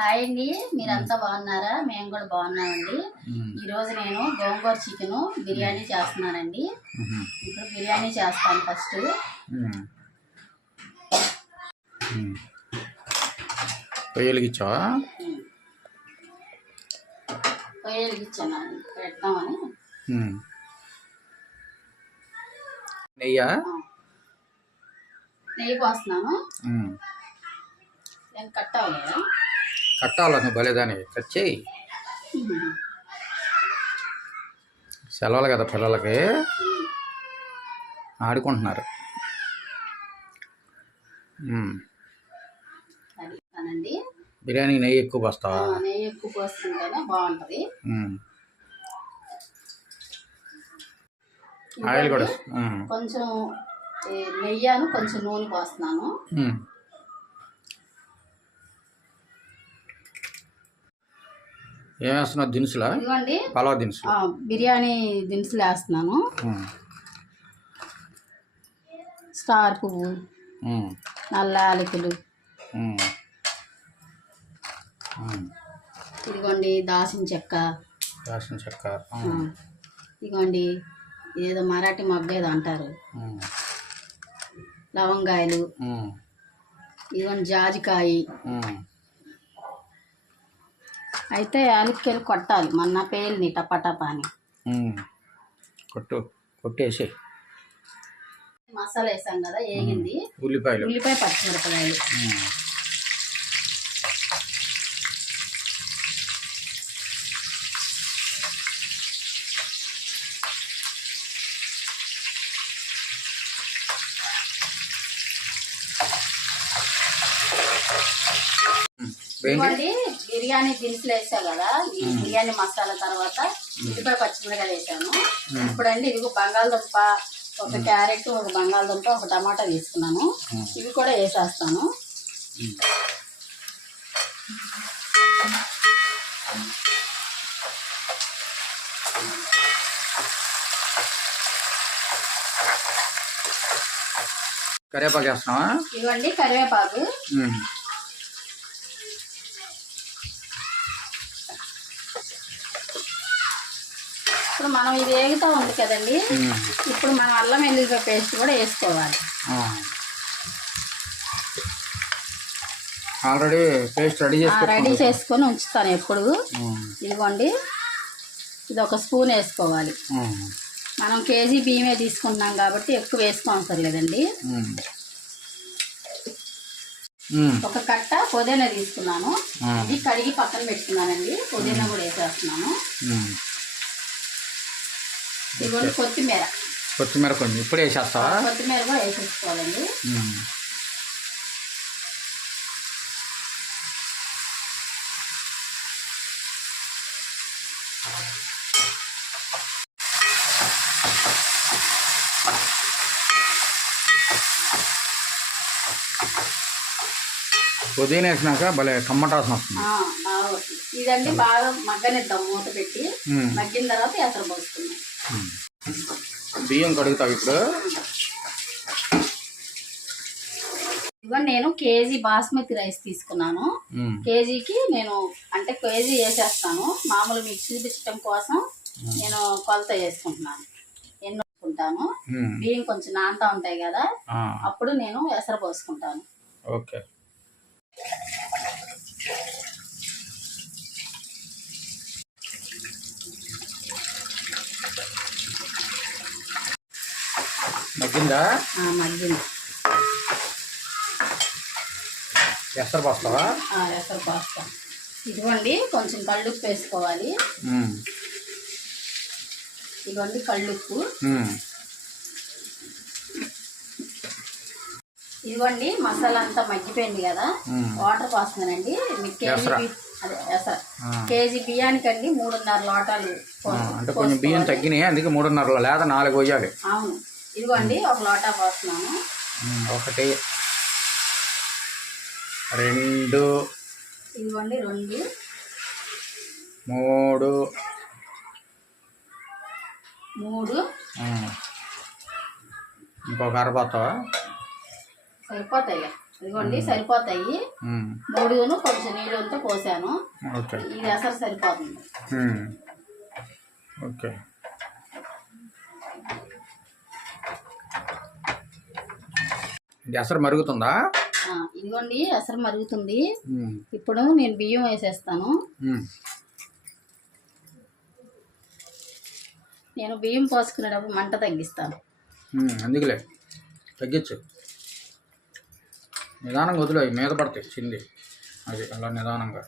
Hi అండి, మీరంతా బాగున్నారా? మేము కూడా బాగున్నామండి. ఈరోజు నేను గోంగూర చికెన్ బిర్యానీ చేస్తున్నానండి. ఇప్పుడు బిర్యానీ చేస్తాను. ఫస్ట్ పొయ్యలిగిచ్చావా? పొయ్యలిగిచ్చాను పెడతామని. నెయ్యి పోస్తున్నాను. నేను కట్టాల నువ్వు భలేదాని కట్ చేయి. సెలవులు కదా పిల్లలకి, ఆడుకుంటున్నారు. బిర్యానీ నెయ్యి ఎక్కువ పోస్తావా? నెయ్యి ఎక్కువ పోస్తుంటేనే బాగుంటుంది. ఆయిల్ కూడా కొంచెం నెయ్యాను, కొంచెం నూనె పోస్తున్నాను. ఏం వేస్తున్నావు? దినుసులా? ఇదిగోండి పలావ్ దినుసులు, బిర్యానీ దినుసులు వేస్తున్నాను. స్టార్ పువ్వు, నల్ల యాలకులు, ఇదిగోండి దాల్చిన చెక్క, ఇదిగోండి ఏదో మరాఠీ మగ్గేదో అంటారు, లవంగాయలు, ఇదిగోండి జాజికాయ. అయితే యాలక్కాయలు కొట్టాలి, మన పేలుని టపటపా అని కొట్టేసి మసాలా వేసాం కదా, వేగింది. ఉల్లిపాయ పచ్చిమిరపకాయలు, బిర్యానీ దినుసులు వేసా కదా, ఈ బిర్యానీ మసాలా తర్వాత ఉల్లిపాయ పచ్చిమిరపకాయలు వేసాను. ఇప్పుడండి ఇదిగో బంగాళదుంప, ఒక క్యారెట్, ఒక బంగాళదుంప, ఒక టమాటా తీసుకున్నాను. ఇవి కూడా వేసేస్తాను. కరివేపాకు వేస్తున్నావా? ఇవ్వండి కరివేపాకు. ఇప్పుడు మనం ఇది వేగుతూ ఉంది కదండి, ఇప్పుడు మనం అల్లం వెల్లుల్లిపాయ పేస్ట్ కూడా వేసుకోవాలి. ఆల్రెడీ పేస్ట్ రెడీ చేసుకొని ఉంచుతాను ఎప్పుడు. ఇదిగోండి ఇది ఒక స్పూన్ వేసుకోవాలి. మనం కేజీ బియ్యమే తీసుకుంటున్నాం కాబట్టి ఎక్కువ వేసుకోవసరం లేదండి. ఒక కట్ట పుదీనా తీసుకున్నాను, ఇది కడిగి పక్కన పెట్టుకున్నానండి. పుదీనా కూడా వేసేస్తున్నాను. ఇదిగోండి కొత్తిమీర కొంచెం ఇప్పుడు వేసేస్తావా? కొత్తిమీర కూడా వేసేసుకోవాలండి. పుదీనా వేసినాక భలే టమాటాసం వస్తుంది. ఇదండి బాగా మగ్గనిద్దాం, మూత పెట్టి. మగ్గిన తర్వాత ఎసరు పోసుకుందాం. బియ్యం కడుగుతావు ఇప్పుడు. ఇదిగోండి నేను కేజీ బాస్మతి రైస్ తీసుకున్నాను. కేజీకి నేను అంటే కేజీ వేసేస్తాను. మామూలు మీకు చూపించడం కోసం నేను కొలత వేసుకుంటున్నాను. ఎన్ని వేసుకుంటాను. బియ్యం కొంచెం నాంతా ఉంటాయి కదా, అప్పుడు నేను ఎసరు పోసుకుంటాను. ఓకే. మగ్గిందా? మగ్గింది. ఎసరు పోస్తావా? ఎసరు పోస్తాను. ఇదిగోండి కొంచెం కళ్ళుప్పు వేసుకోవాలి. ఇదిగోండి కళ్ళుప్పు. ఇదిగోండి మసాలా అంతా మగ్గిపోయింది కదా, వాటర్ పోస్తున్నానండి. కేజీ బియ్యానికండి 3.5 లోటాలు. అంటే కొంచెం బియ్యం తగ్గినాయి, అందుకే 3.5 లేదా 4 పోయాలి. అవును. ఇదిగోండి ఒక లోటా పోస్తున్నాను. 1 2 ఇదిగోండి 2 3 ఇంకొక అర పోతావా? సరిపోతాయి. ఇదిగోండి సరిపోతాయి. ఉమ్. 3 కొంచెం నీళ్ళంతా పోసాను. ఓకే. ఇది అసలు సరిపోతుంది. ఉమ్. ఓకే. ఇది అసలు మరుగుతుందా? ఇదిగోండి అసలు మరుగుతుంది. ఉమ్. ఇప్పుడు నేను బియ్యం వేసేస్తాను. ఉమ్. నేను బియ్యం పోసుకునేటప్పుడు మంట తగ్గిస్తాను. అందుకులే తగ్గించు. నిదానంగా వదిలే, మీద పడతాయి చింది. అది అలా నిదానంగా.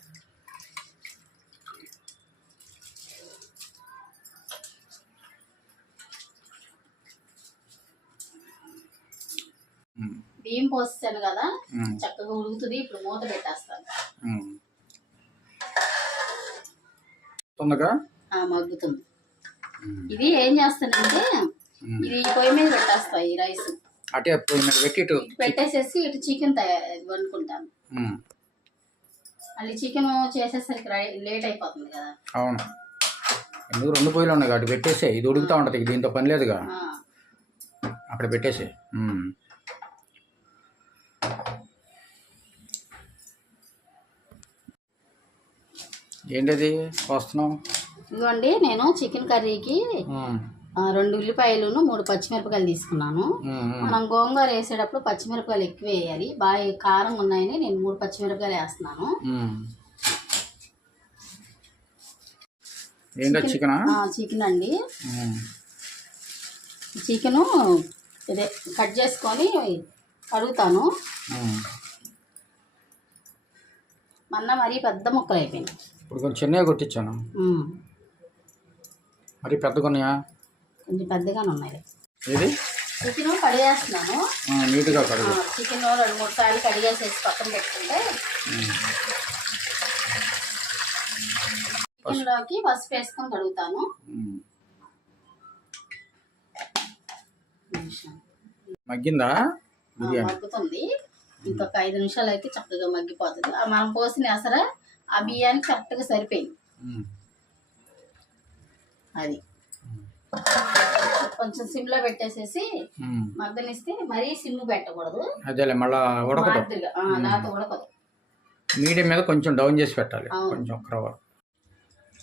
బియ్యం పోసాను కదా, చక్కగా ఉడుకుతుంది. ఇప్పుడు మూత పెట్టేస్తాను. మగ్గుతుంది. ఇది ఏం చేస్తానంటే ఇది పొయ్యి మీద పెట్టేస్తా. ఈ రైస్ అటే పొయ్యి మీద పెట్టి ఇటు పెట్టేసేసి ఇటు చికెన్ వండుకుంటాను. మళ్ళీ చికెన్ చేసేసరికి లేట్ అయిపోతుంది కదా. అవును. ఎందుకు 2 పొయ్యిలు ఉన్నాయి కాబట్టి పెట్టేసే. ఇది ఉడుకుతా ఉంటుంది, దీంతో పని లేదుగా. అక్కడ పెట్టేసే. ఏంటది వస్తున్నావు? ఇదిగోండి నేను చికెన్ కర్రీకి 2 ఉల్లిపాయలను 3 పచ్చిమిరపకాయలు తీసుకున్నాను. మనం గోంగూర వేసేటప్పుడు పచ్చిమిరపకాయలు ఎక్కువ వేయాలి. బాగా కారం ఉన్నాయని నేను 3 పచ్చిమిరపకాయలు వేస్తున్నాను. చికెన్ అండి. చికెను ఇదే కట్ చేసుకొని కడుగుతాను. మొన్న మరీ పెద్ద ముక్కలు అయిపోయినాయి. ఇప్పుడు కొంచెం చిన్నగా కొట్టించాను. మరి పెద్దగా ఉన్నాయా? కొంచెం పెద్దగానే ఉన్నాయి. ఇది చికెన్ కడిగేస్తున్నాను. నీట్గా కడుగు. చికెన్ 2-3 సార్లు కడిగేసేసి పక్కన పెట్టుకుంటే చికెన్లోకి పసుపు వేసుకొని కడుగుతాను. మగ్గిందా? మగ్గుతుంది. ఇంకొక 5 నిమిషాలు అయితే చక్కగా మగ్గిపోతుంది. మనం పోసిన అసలు ఆ బియ్యానికి కరెక్ట్గా సరిపోయింది. అది కొంచెం సిమ్లో పెట్టేసేసి మగ్గనిస్తే మరీ సిమ్ పెట్టకూడదు. అదేలే మళ్ళా ఉడకదు. లేకపోతే ఉడకదు. మీడియం మీద కొంచెం డౌన్ చేసి పెట్టాలి. కొంచెం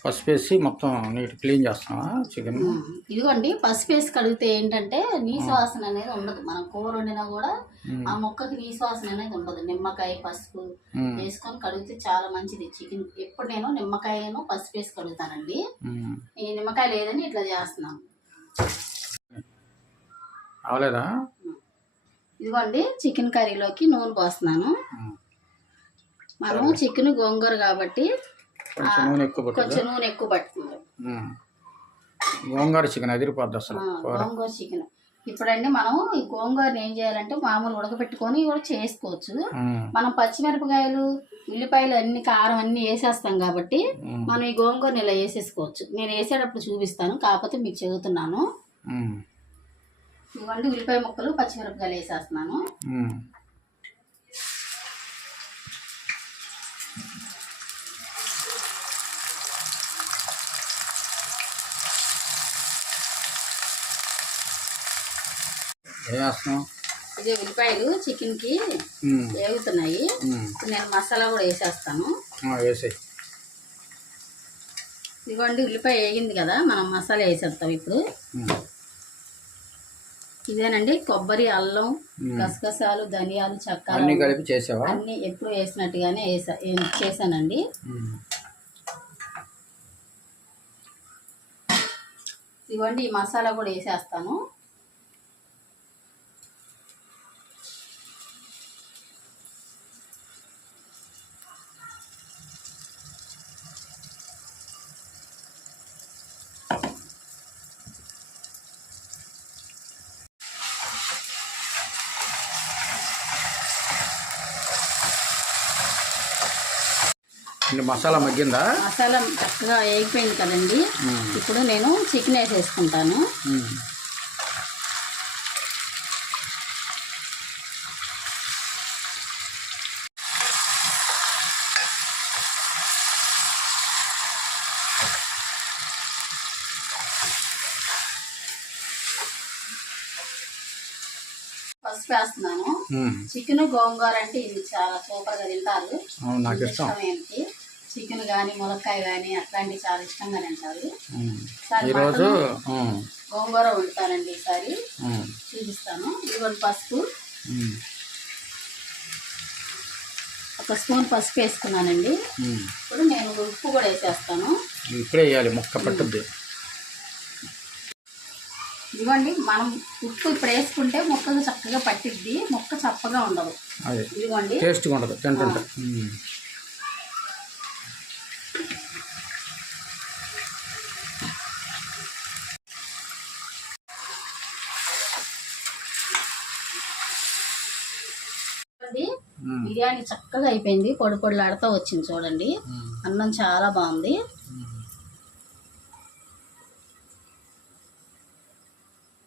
పసుపు వేసి మొత్తం నీట్ క్లీన్ చేస్తావా చికెన్? ఇదిగోండి పసుపు వేసి కడిగితే ఏంటంటే నీసు వాసన అనేది ఉండదు. మనం కూర వండినా కూడా ఆ మొక్కకి నీసు వాసన అనేది ఉండదు. నిమ్మకాయ పసుపు వేసుకొని కడిగితే చాలా మంచిది చికెన్. ఎప్పుడు నేను నిమ్మకాయను పసుపు వేసి కడుగుతానండి. ఈ నిమ్మకాయ లేదని ఇట్లా చేస్తున్నాను. అవలేదా? ఇదిగోండి చికెన్ కర్రీలోకి నూనె పోస్తున్నాను. మనం చికెన్ గోంగూర కాబట్టి కొంచెం నూనె ఎక్కువ పడుతుంది. గోంగూర చికెన్ అదిరిపోద్ది అసలు. గోంగూర చికెన్ ఇప్పుడండి మనం ఈ గోంగూరని ఏం చేయాలంటే మామూలు ఉడకబెట్టుకొని కూడా చేసుకోవచ్చు. మనం పచ్చిమిరపకాయలు ఉల్లిపాయలు అన్ని కారం అన్ని వేసేస్తాం కాబట్టి మనం ఈ గోంగూరని ఇలా వేసేసుకోవచ్చు. నేను వేసేటప్పుడు చూపిస్తాను, కాకపోతే మీకు చెబుతున్నాను. ఇవ్వండి ఉల్లిపాయ ముక్కలు పచ్చిమిరపకాయలు వేసేస్తున్నాను. ఇదే ఉల్లిపాయలు చికెన్ కి వేగుతున్నాయి. నేను మసాలా కూడా వేసేస్తాను. ఇదిగోండి ఉల్లిపాయ వేగింది కదా, మనం మసాలా వేసేస్తాం ఇప్పుడు. ఇదేనండి కొబ్బరి, అల్లం, గసగసాలు, ధనియాలు, చెక్క అన్ని కలిపి చేసావా? అన్ని ఎప్పుడు వేసినట్టుగానే చేశానండి. ఇదిగోండి ఈ మసాలా కూడా వేసేస్తాను. మసాలా మగ్గిందా? మసాలా చక్కగా వేగిపోయింది కదండి. ఇప్పుడు నేను చికెన్ వేసేసుకుంటాను. పసుపు పసుపు వేస్తున్నాను. చికెన్ గోంగూర అంటే ఇది చాలా సూపర్ గా తింటారు. నాకు ఇష్టం. ఏంటి చికెన్ కానీ ములక్కాయ కానీ అట్లాంటివి చాలా ఇష్టంగా తింటారు. ఈరోజు గోంగూర వండుతానండి. ఈసారి చూపిస్తాను. ఇదిగోండి పసుపు, ఒక స్పూన్ పసుపు వేసుకున్నానండి. ఇప్పుడు నేను ఉప్పు కూడా వేసేస్తాను. ఇప్పుడే వేయాలి, మొక్క పట్టుద్ది. ఇదిగోండి, మనం ఉప్పు ఇప్పుడు వేసుకుంటే మొక్కకు చక్కగా పట్టిద్ది, మొక్క చప్పగా ఉండదు. ఇదిగోండి టేస్ట్గా ఉండదు తింటుంటే. బిర్యానీ చక్కగా అయిపోయింది, పొడి పొడిలాడుతూ వచ్చింది చూడండి. అన్నం చాలా బాగుంది.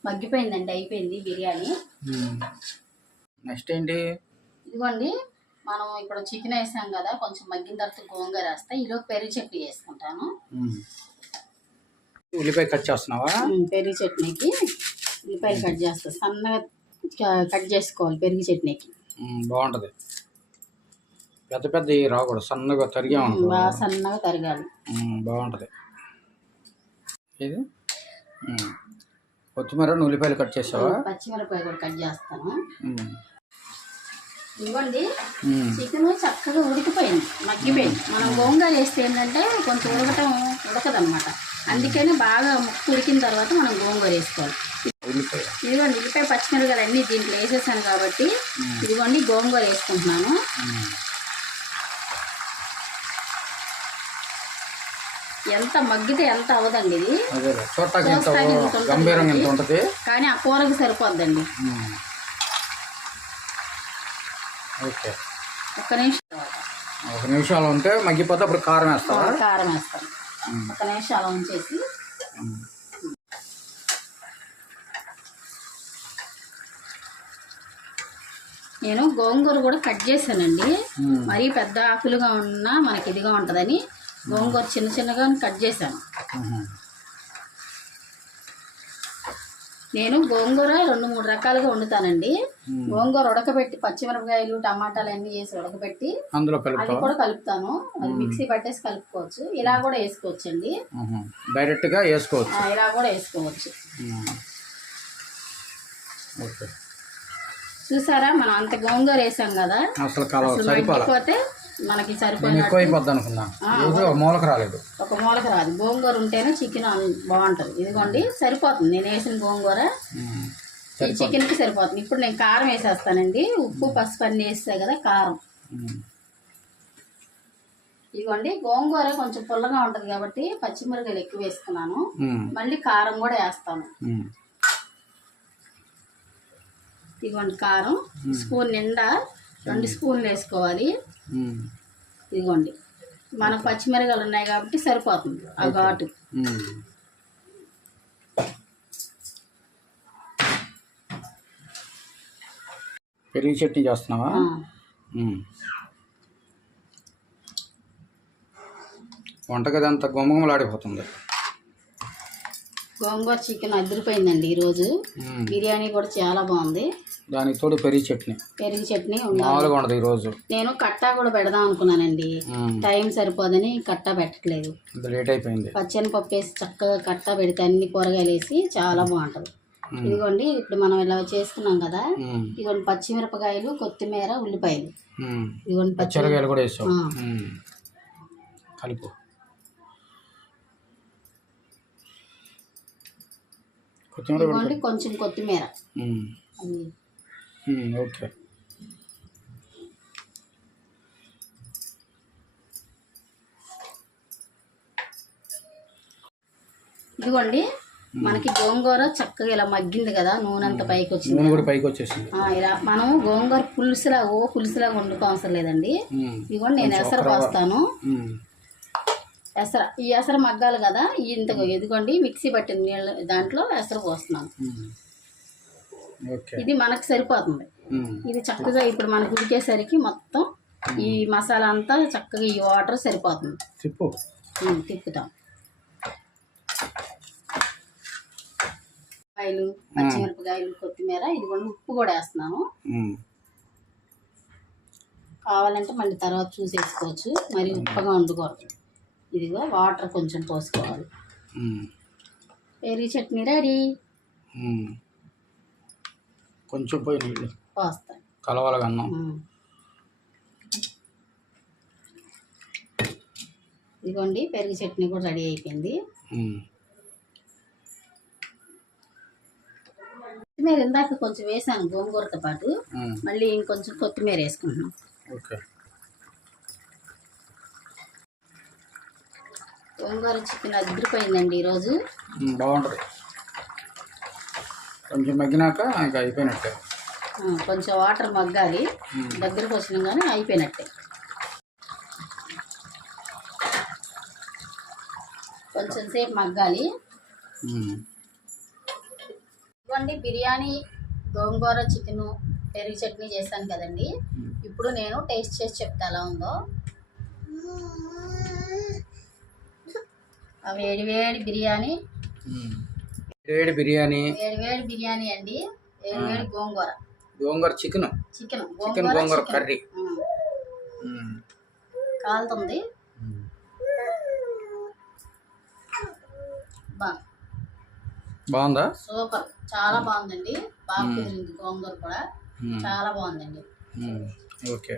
మగ్గిపోయిందండి, అయిపోయింది బిర్యానీ. నెక్స్ట్ ఏంటి? ఇదిగోండి, మనం ఇప్పుడు చికెన్ వేసాం కదా, కొంచెం మగ్గిన తర్వాత గోంగూర వేస్తా. ఈలోపు పెరుగు చట్నీ వేసుకుంటాను. ఉల్లిపాయ కట్ చేస్తున్నావా? పెరుగు చట్నీకి ఉల్లిపాయలు కట్ చేస్తా, సన్నగా కట్ చేసుకోవాలి పెరుగు చట్నీకి. బాగుంటుంది. పెద్ద పెద్ద రాకూడదు, సన్నగా తరిగా బాగా సన్నగా తరగాలి. బాగుంటుంది. ఇది కొత్తిమీర ఉల్లిపాయలు కట్ చేసావా? పచ్చిమిరపకాయ కూడా కట్ చేస్తాను. ఇవ్వండి, చికెన్ చక్కగా ఉడికిపోయింది, మగ్గిపోయింది. మనం గోంగూర వేస్తే ఏంటంటే కొంచెం ఉడకదనమాట. అందుకని బాగా ముక్కు ఉడికిన తర్వాత మనం గోంగూర వేసుకోవాలి. ఇదిగోండి, ఉల్లిపాయ పచ్చిమిరపకాయలు అన్నీ దీంట్లో వేసేసాను కాబట్టి ఇదిగోండి గోంగూర వేసుకుంటున్నాను. ఎంత మగ్గితే ఎంత అవదండి, ఇది కానీ ఆ కూరకి సరిపోద్దండి. ఒక్క నిమిషం అలా ఉంటే మగ్గిపోతే అప్పుడు కారం వేస్తాను. ఒక్క నిమిషం అలా ఉంచేసి నేను గోంగూర కూడా కట్ చేశానండి. మరీ పెద్ద ఆకులుగా ఉన్నా మనకి ఇదిగా ఉంటుందని గోంగూర చిన్న చిన్నగా కట్ చేశాను. నేను గోంగూర 2-3 రకాలుగా వండుతానండి. గోంగూర ఉడకబెట్టి పచ్చిమిరపకాయలు టమాటాలు అన్నీ వేసి ఉడకబెట్టి అందులో అది కూడా కలుపుతాను. అది మిక్సీ పట్టేసి కలుపుకోవచ్చు. ఇలా కూడా వేసుకోవచ్చు అండి, డైరెక్ట్ గా వేసుకోవచ్చు. ఇలా కూడా వేసుకోవచ్చు. చూసారా, మనం అంత గోంగూర వేసాం కదా, మగ్గిపోతే మనకి సరిపోయిపోద్ది అనుకున్నా. మూలకు రాలేదు, ఒక మూలకు రాదు. గోంగూర ఉంటేనే చికెన్ బాగుంటుంది. ఇదిగోండి సరిపోతుంది, నేను వేసిన గోంగూర ఈ చికెన్కి సరిపోతుంది. ఇప్పుడు నేను కారం వేసేస్తానండి. ఉప్పు పసుపు అన్నీ వేస్తా కదా, కారం. ఇదిగోండి, గోంగూర కొంచెం పుల్లగా ఉంటుంది కాబట్టి పచ్చిమిరపకాయలు ఎక్కువ వేసుకున్నాను. మళ్ళీ కారం కూడా వేస్తాను. ఇదిగోండి, కారం స్పూన్ నిండా 2 స్పూన్లు వేసుకోవాలి. ఇదిగోండి, మనకు పచ్చిమిరపకాయలు ఉన్నాయి కాబట్టి సరిపోతుంది ఆ ఘాటు. పెరుగు చట్నీ చేస్తున్నావా? వంటగది అంతా గుమగుమలాడిపోతుంది. గోంగూర చికెన్ అదిరిపోయిందండి ఈరోజు. బిర్యానీ కూడా చాలా బాగుంది. దానికి తోడు పెరుగు చట్నీ మామూలుగా ఉండదు ఈరోజు. నేను కట్టా కూడా పెడదాం అనుకున్నానండి, టైం సరిపోదని కట్టా పెట్టట్లేదు. లేట్ అయిపోయింది. పచ్చనిపప్పు వేసి చక్కగా కట్టా పెడితే అన్ని కూరగాయలు వేసి చాలా బాగుంటుంది. ఇదిగోండి, ఇప్పుడు మనం ఇలా చేసుకున్నాం కదా, ఇదిగోండి పచ్చిమిరపకాయలు, కొత్తిమీర, ఉల్లిపాయలు. ఇదిగోండి పచ్చిమిరపకాయలు కూడా వేసాం. కలుపు. ఇదిగోండి కొంచెం కొత్తిమీర. ఓకే. ఇదిగోండి, మనకి గోంగూర చక్కగా ఇలా మగ్గింది కదా, నూనె అంతా పైకి వచ్చింది. ఇలా మనం గోంగూర పులుసులాగా వండుకోవసరం లేదండి. ఇదిగోండి, నేను ఎసరు పోస్తాను. ఈ ఎసరు మగ్గాలి కదా, ఇంతగా ఇదిగోండి మిక్సీ పట్టిన నీళ్ళు దాంట్లో ఎసరు పోస్తున్నాను. ఇది మనకు సరిపోతుంది. ఇది చక్కగా ఇప్పుడు మనకు ఉడికేసరికి మొత్తం ఈ మసాలా అంతా చక్కగా ఈ వాటర్ సరిపోతుంది. తిప్పుతాం. కాయలు, పచ్చిమిరపకాయలు, కొత్తిమీర, ఇదిగోండి ఉప్పు కూడా వేస్తున్నాను. కావాలంటే మళ్ళీ తర్వాత చూసి వేసుకోవచ్చు, మరి ఉప్పగా వండుకోవాలి. ఇదిగో వాటర్ కొంచెం పోసుకోవాలి. పెరుగు చట్నీ రెడీ. కొంచెం పోయి నీళ్ళు పోస్తాను, కలవాలగా అన్నం. ఇదిగోండి పెరుగు చట్నీ కూడా రెడీ అయిపోయింది. కొత్తిమీర ఇందాక కొంచెం వేసాను గోంగూరతో పాటు, మళ్ళీ ఇంకొంచెం కొత్తిమీర వేసుకుంటున్నాం. ఓకే. గోంగూర చికెన్ అదిరిపోయిందండి ఈరోజు. బాగుంటుంది. కొంచెం మగ్గినాక ఇంకా అయిపోయినట్టే. కొంచెం వాటర్ మగ్గాలి, దగ్గరకు వచ్చినా కానీ అయిపోయినట్టే. కొంచెం సేపు మగ్గాలి. ఇవ్వండి బిర్యానీ, గోంగూర చికెను, పెరుగు చట్నీ చేశాను కదండి. ఇప్పుడు నేను టేస్ట్ చేసి చెప్తా ఎలా ఉందో. వేడి వేడి బిర్యానీ, వేడి బిర్యానీ, వేడి వేడి బిర్యానీ అండి. వేడి వేడి గోంగూర చికెన్, గోంగూర కర్రీ కాలుతుంది. బాగుందా? సూపర్, చాలా బాగుందండి. బాగా కుదిరింది గోంగూర కూడా, చాలా బాగుందండి. ఓకే.